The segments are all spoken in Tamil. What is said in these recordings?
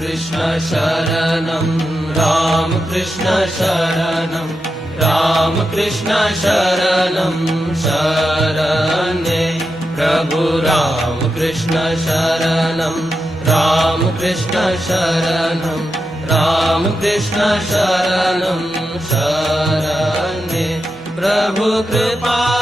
रामकृष्णशरणं रामकृष्णशरणं रामकृष्णशरणं शरणे प्रभु रामकृष्णशरणं रामकृष्णशरणं रामकृष्णशरणं शरणे प्रभु कृपा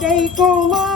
day go on.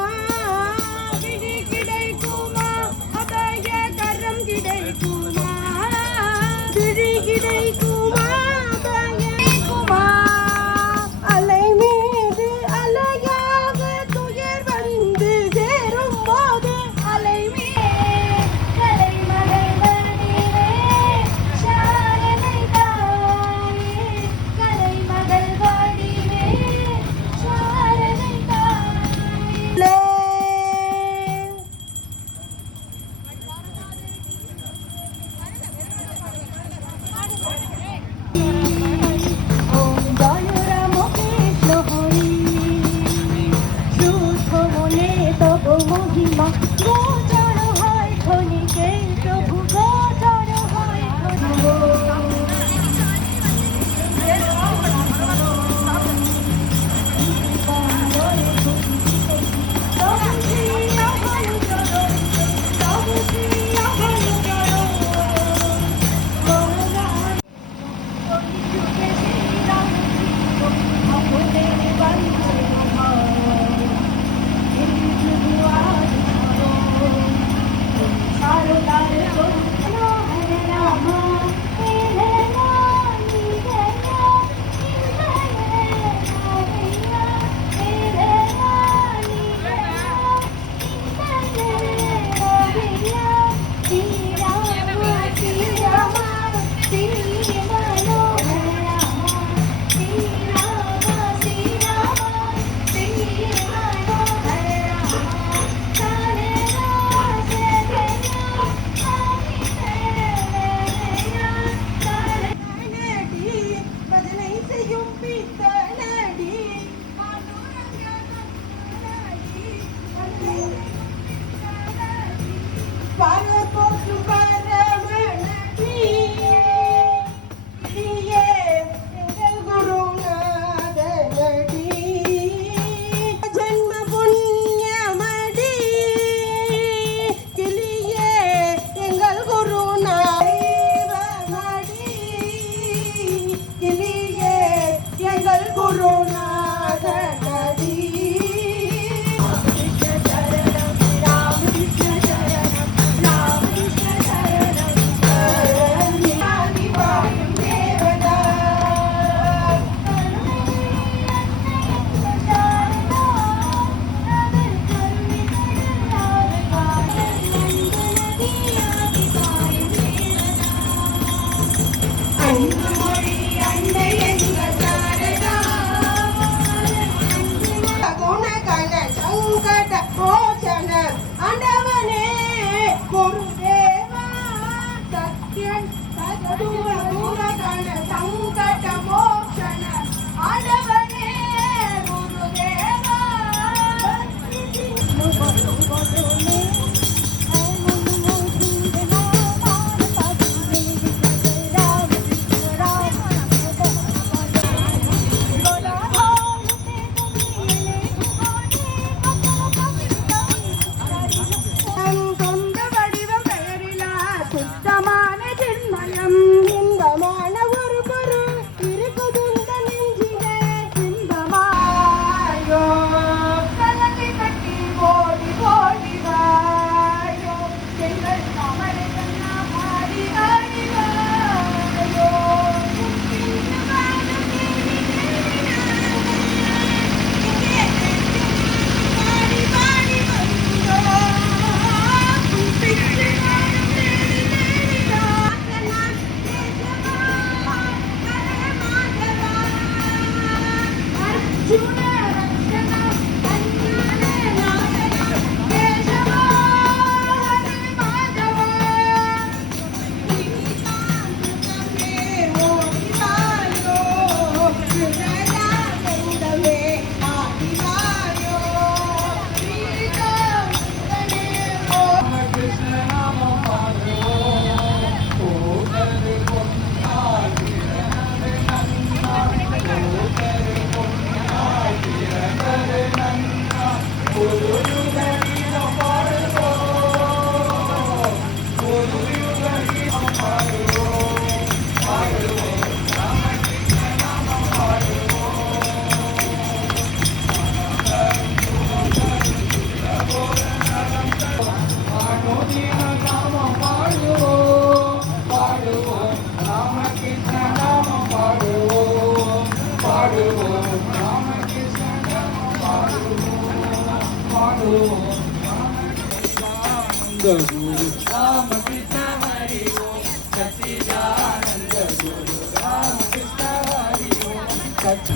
சச்சி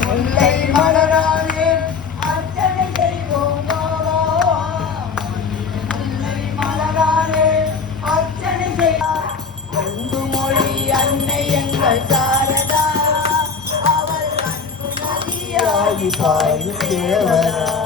முல்லை மலரானே அர்ச்சனை செய்வோம் பாபா. முல்லை மலரானே அர்ச்சனை செய்வோம். அன்பு மொழி அன்னை எங்கள் ที่ปลายเทวดา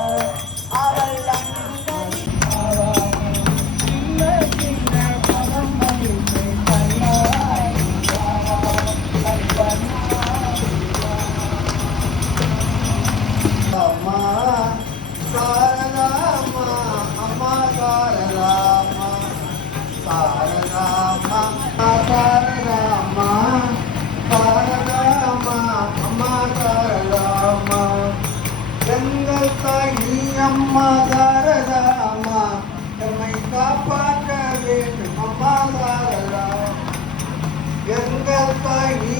அம்மா சாரதாம்மா எம்மை காப்பாற்ற வேண்டும் அம்மா சாரதா எங்கள் தாய் நீ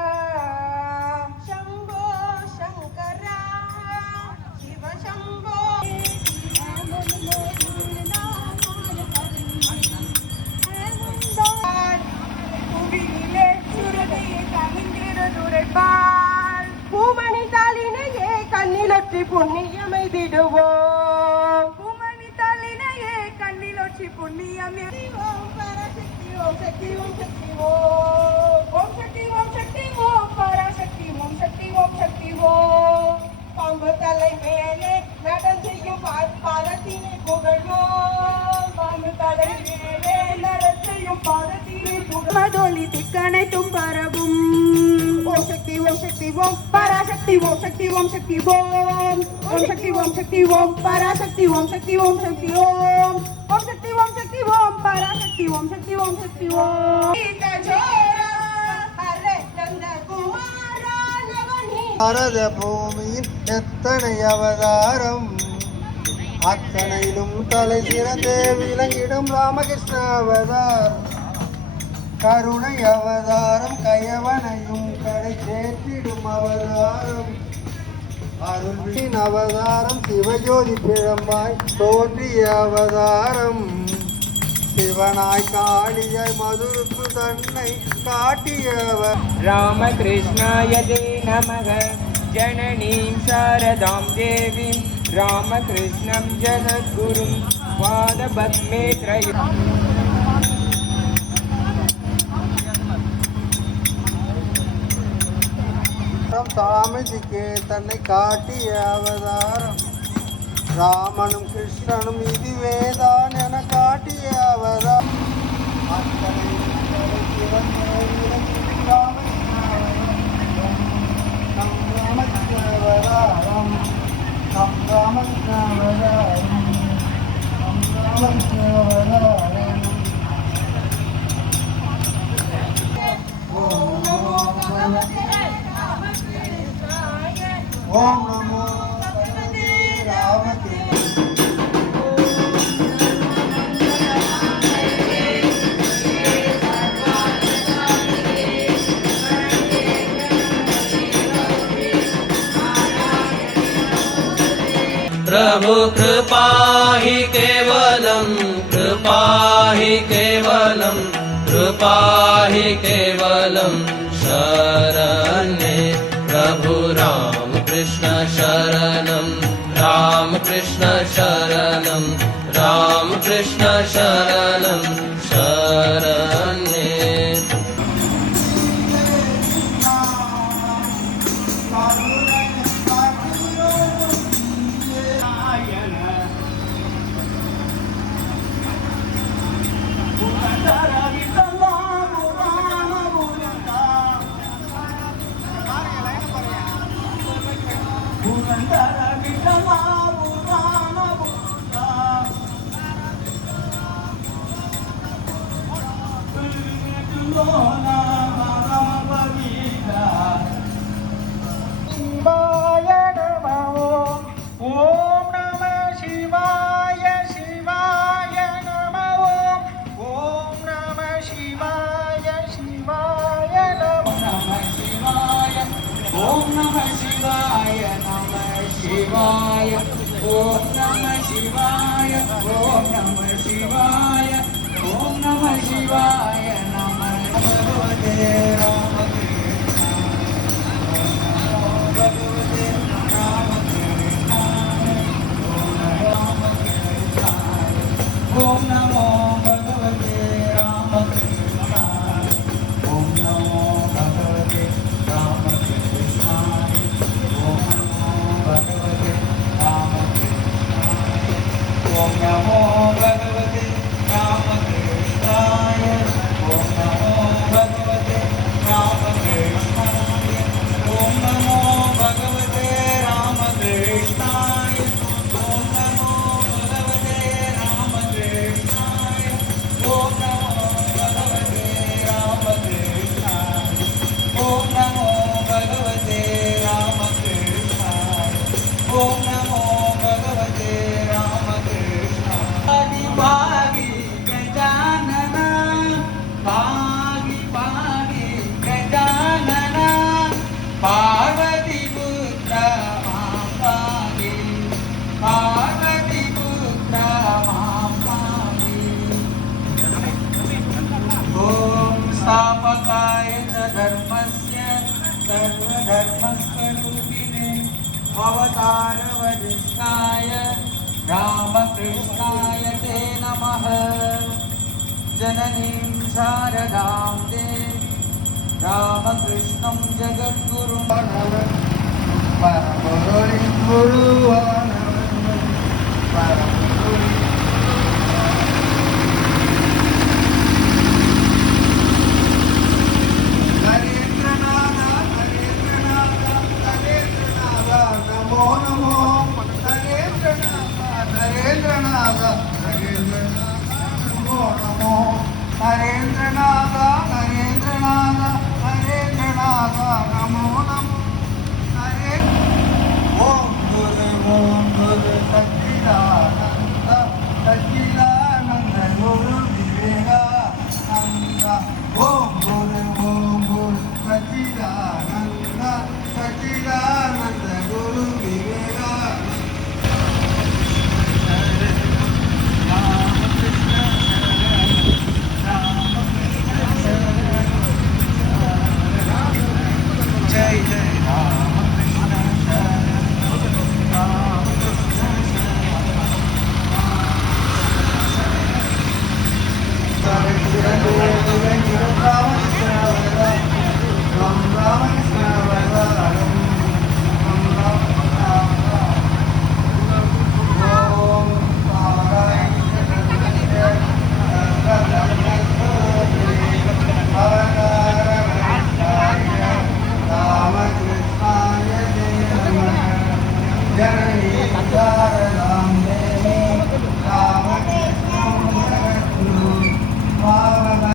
கண்ணிலற்றி புண்ணியமைதிடுவோம் பூமணி தாளினையே கண்ணிலொற்றி புண்ணியம் ஓம் பராசக்தி ஓம் சக்தி ஓம் சக்தி ஓம். சக்தி ஓம் சக்தி ஓம் பராசக்தி ஓம் சக்தி ஓம் சக்தி ஓம். பாம்பு தலை மேலே நடம் செய்யும் பாதத்தினை புகழ்வோம். பாம்பு தலை மேலே நடம் செய்யும் பாதத்தினை புகழ்வதொலி திக்கனைத்தும் பரவும். ஓம் சக்தி ஓம் சக்தி ஓம். பராசக்தி ஓம் சக்தி ஓம் சக்தி ஓம் ஓம் சக்தி ஓம் சக்தி ஓம் பராசக்தி ஓம் சக்தி ஓம் சக்தி ஓம் ஓம் சக்தி ஓம் சக்தி ஓம் பராசக்தி ஓம் சக்தி ஓம் சக்தி ஓம் ஹரே நந்த பாரத பூமியில் எத்தனை அவதாரம் அத்தனையிலும் தலை சிறந்தே விளங்கிடும் ராமகிருஷ்ண அவதாரம் கருணை அவதாரம் கயவனையும் சேர்த்திடும் அவதாரம். அருள்வின் அவதாரம் சிவஜோதி பிழம்பாய் தோன்றிய அவதாரம். சிவனாய் காளியாய் மதுருக்கு தன்னை காட்டியவர் ராமகிருஷ்ணாய தே நமக. ஜனனீம் சாரதாம் தேவீம். ராமகிருஷ்ணம் ஜெகத்குரும். பாதபத்மே திரயம் அவதாரம் தாமதிக்கே தன்னை காட்டிய அவதாரம். ராமனும் கிருஷ்ணனும் இதுவேதான் என காட்டிய அவதாரம். प्रभु कृपा हि केवलम् कृपा हि केवलम् कृपा हि केवलम् शरण्ये प्रभु राम कृष्ण शरणम् राम कृष्ण शरणम् राम कृष्ण शरणम् शरण्ये da da ஓம் நம சிவாய நம சிவாய ஓம் நம சிவாய ஓம் நம சிவாய ஓம் நம சிவாய நம பகவதே ராம பகவதே ராம ஓம் நமோ பகவதே രാമകൃഷ്ണം ജഗദ്ഗുരു പരമ ഗുരു പരമ